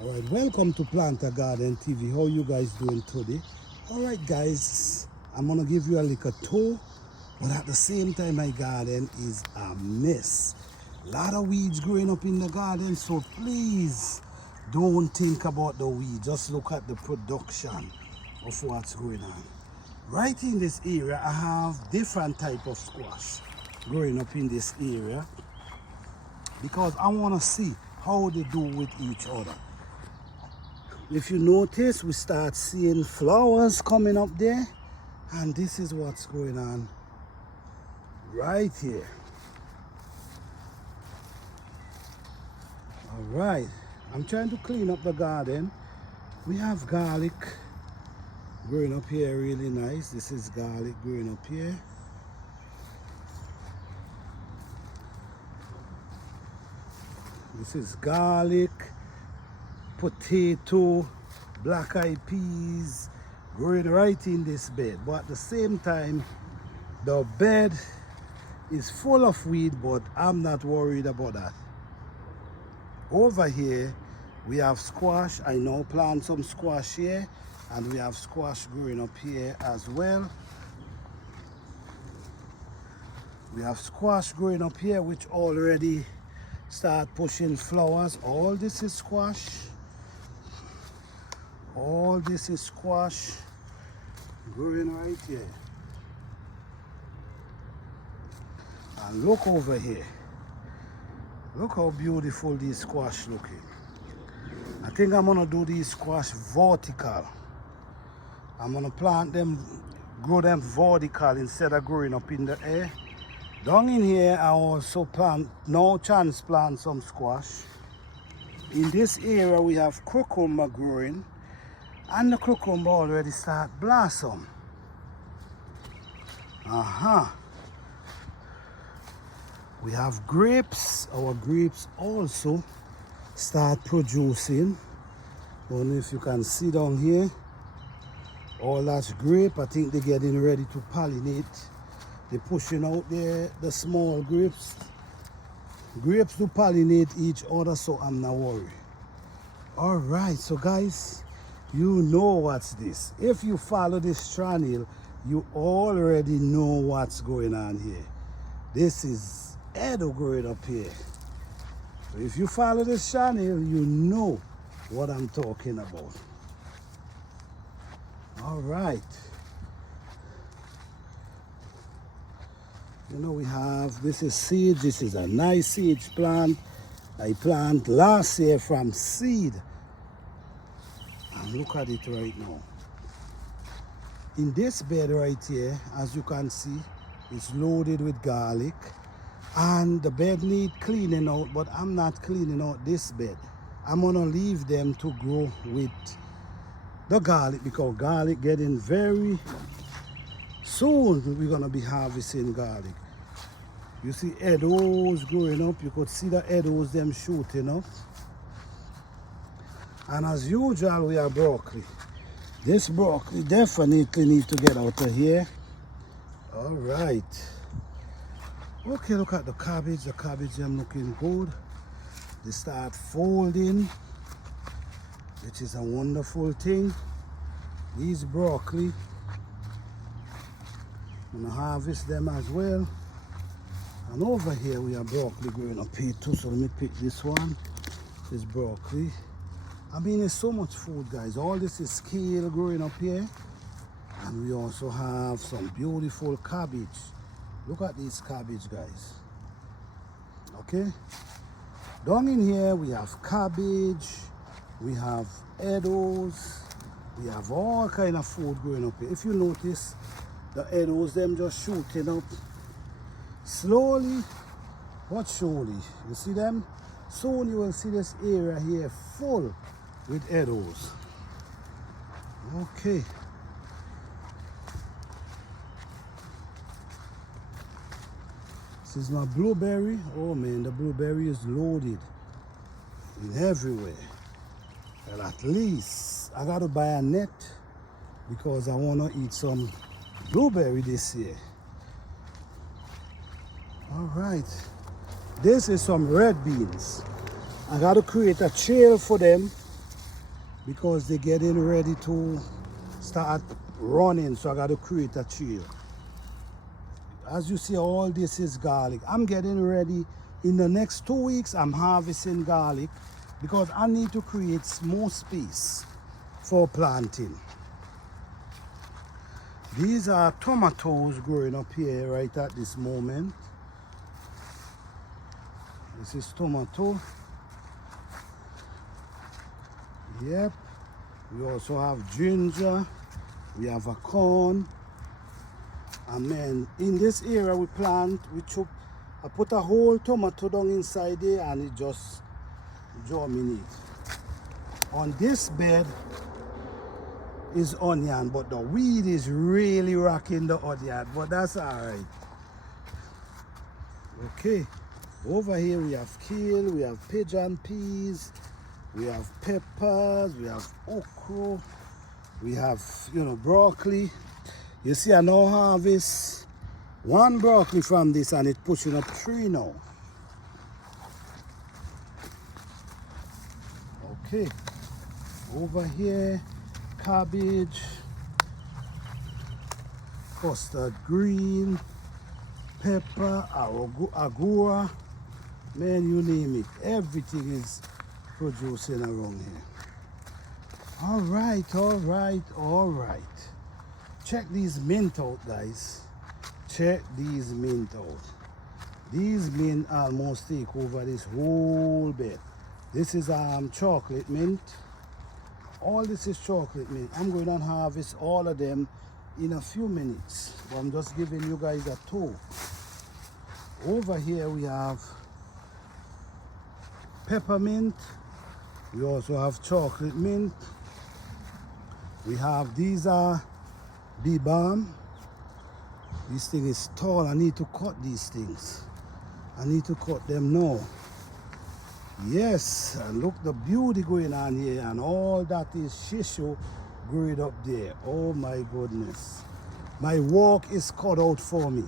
Alright, welcome to Planter Garden TV. How you guys doing today? Alright guys, I'm gonna give you a little tour, but at the same time my garden is a mess. A lot of weeds growing up in the garden, so please don't think about the weeds. Just look at the production of what's going on. Right in this area, I have different type of squash growing up in this area because I want to see how they do with each other. If you notice, we start seeing flowers coming up there, and this is what's going on right here. All right, I'm trying to clean up the garden. We have garlic growing up here, really nice. This is garlic growing up here. This is garlic, potato, black eyed peas growing right in this bed, but at the same time the bed is full of weed, but I'm not worried about that. Over here we have squash. I now plant some squash here, and we have squash growing up here as well. We have squash growing up here which already start pushing flowers. All this is squash. All this is squash growing right here. And look over here. Look how beautiful these squash looking. I think I'm gonna do these squash vertical. I'm gonna plant them, grow them vertical instead of growing up in the air. Down in here, I also transplant some squash. In this area, we have cucumber growing, and the cucumber already start blossom. We have grapes. Our grapes also start producing. Don't know if you can see down here. All that's grape. I think they're getting ready to pollinate. They're pushing out the small grapes. Grapes do pollinate each other, so I'm not worried. All right, so guys, you know what's this. If you follow this channel, you already know what's going on here. This is Edo growing up here. So if you follow this channel, you know what I'm talking about. All right. You know, we have, this is seed. This is a nice seed plant. I planted last year from seed. And look at it right now. In this bed right here, as you can see, it's loaded with garlic. And the bed needs cleaning out, but I'm not cleaning out this bed. I'm gonna leave them to grow with the garlic, because garlic getting very soon we're gonna be harvesting garlic. You see edos growing up. You could see the edos them shooting up. And as usual, we have broccoli. This broccoli definitely needs to get out of here. All right. Okay, look at the cabbage. The cabbage them looking good. They start folding, which is a wonderful thing. These broccoli, I'm gonna harvest them as well. And over here we have broccoli growing up here too, so let me pick this one. This broccoli. I mean, there's so much food, guys. All this is kale growing up here. And we also have some beautiful cabbage. Look at this cabbage, guys. Okay? Down in here we have cabbage, we have edos, we have all kind of food growing up here. If you notice, the edos them just shooting up slowly but surely. You see them? Soon you will see this area here full with edos. Okay. This is my blueberry. Oh man, the blueberry is loaded in everywhere. Well, at least I gotta buy a net because I wanna eat some blueberry this year. All right, this is some red beans. I got to create a trail for them because they're getting ready to start running, so I got to create a trail. As you see, all this is garlic. I'm getting ready. In the next 2 weeks, I'm harvesting garlic because I need to create more space for planting. These are tomatoes growing up here right at this moment. This is tomato. Yep. We also have ginger. We have a corn. And then in this area we plant, I put a whole tomato down inside there and it just germinate. On this bed is onion, but the weed is really rocking the onion, but that's alright. Okay, over here we have kale, we have pigeon peas, we have peppers, we have okra, we have, broccoli. You see, I now harvest 1 broccoli from this and it's pushing up 3 now. Okay, over here, cabbage, custard green, pepper, agua, man, you name it. Everything is producing around here. All right. Check these mint out, guys. Check these mint out. These mint almost take over this whole bed. This is chocolate mint. All this is chocolate mint. I'm going to harvest all of them in a few minutes, but I'm just giving you guys a tour. Over here we have peppermint. We also have chocolate mint. We have, these are bee balm. This thing is tall. I need to cut these things. I need to cut them now. Yes, and look the beauty going on here, and all that is shishu growing up there. Oh my goodness. My work is cut out for me.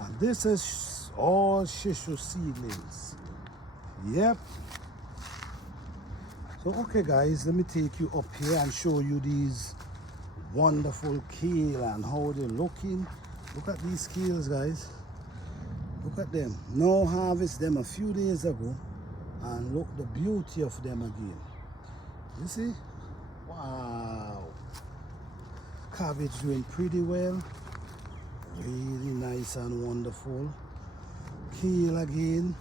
And this is all shishu seedlings. Yep. So okay guys, let me take you up here and show you these wonderful kale and how they're looking. Look at these kales, guys. Look at them. Now harvest them a few days ago, and look the beauty of them again. You see? Wow. Cabbage doing pretty well. Really nice and wonderful. Kale again.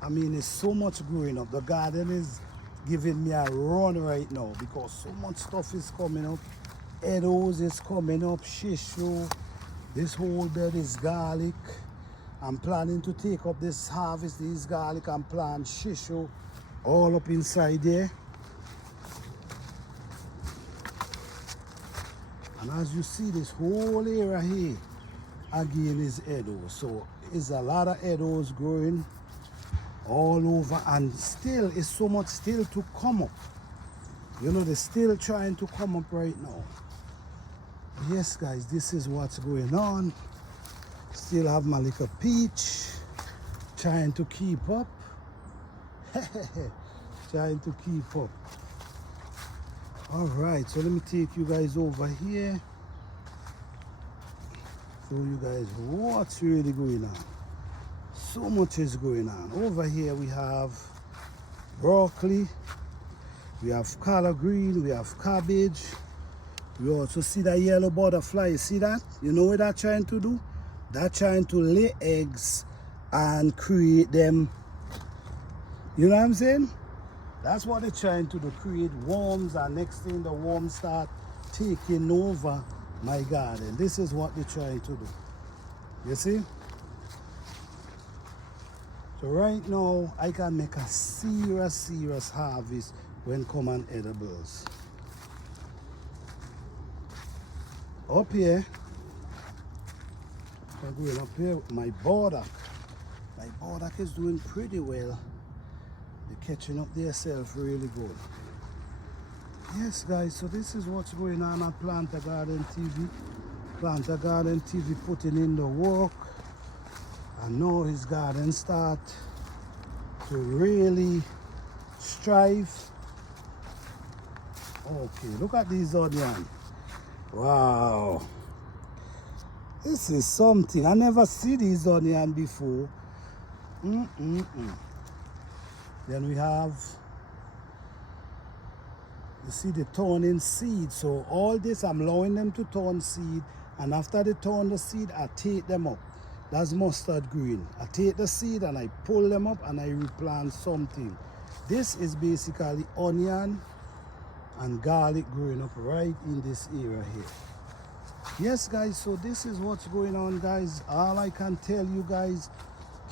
I mean, it's so much growing up. The garden is giving me a run right now because so much stuff is coming up. Edos is coming up, shishu. This whole bed is garlic. I'm planning to take up this harvest, these garlic, and plant shishu all up inside there. And as you see, this whole area here again is edos. So it's a lot of edos growing all over, and still is so much still to come up. They're still trying to come up right now. Yes guys, this is what's going on. Still have my little peach, trying to keep up. Trying to keep up. All right, so let me take you guys over here, show you guys what's really going on. So much is going on. Over here we have broccoli, we have collard green, we have cabbage. We also see that yellow butterfly. You see that? You know what that's trying to do? That's trying to lay eggs and create them. You know what I'm saying? That's what they're trying to do, create worms, and next thing the worms start taking over my garden. This is what they're trying to do. You see? So right now, I can make a serious harvest when come on edibles. Up here, I'm going up here with my burdock. My burdock is doing pretty well. They're catching up themselves really good. Yes guys, so this is what's going on at Planta Garden TV. Planta Garden TV putting in the work. And now his garden start to really stretch. strive. Okay, look at these onions. Wow. This is something. I never see these onions before. Then we have, you see the turning seed. So all this, I'm allowing them to turn seed. And after they turn the seed, I take them up. That's mustard green. I take the seed and I pull them up and I replant something. This is basically onion and garlic growing up right in this area here. Yes, guys, so this is what's going on, guys. All I can tell you guys,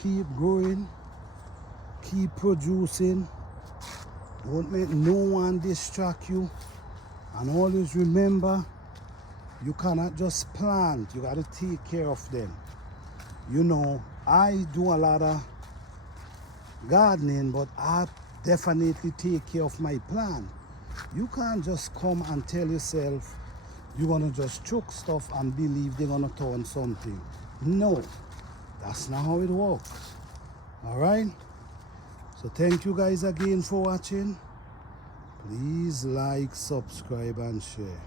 keep growing, keep producing. Don't make no one distract you. And always remember, you cannot just plant, you got to take care of them. You know, I do a lot of gardening, but I definitely take care of my plant. You can't just come and tell yourself you're gonna just chuck stuff and believe they're gonna turn something. No, that's not how it works. All right? So thank you guys again for watching. Please like, subscribe, and share.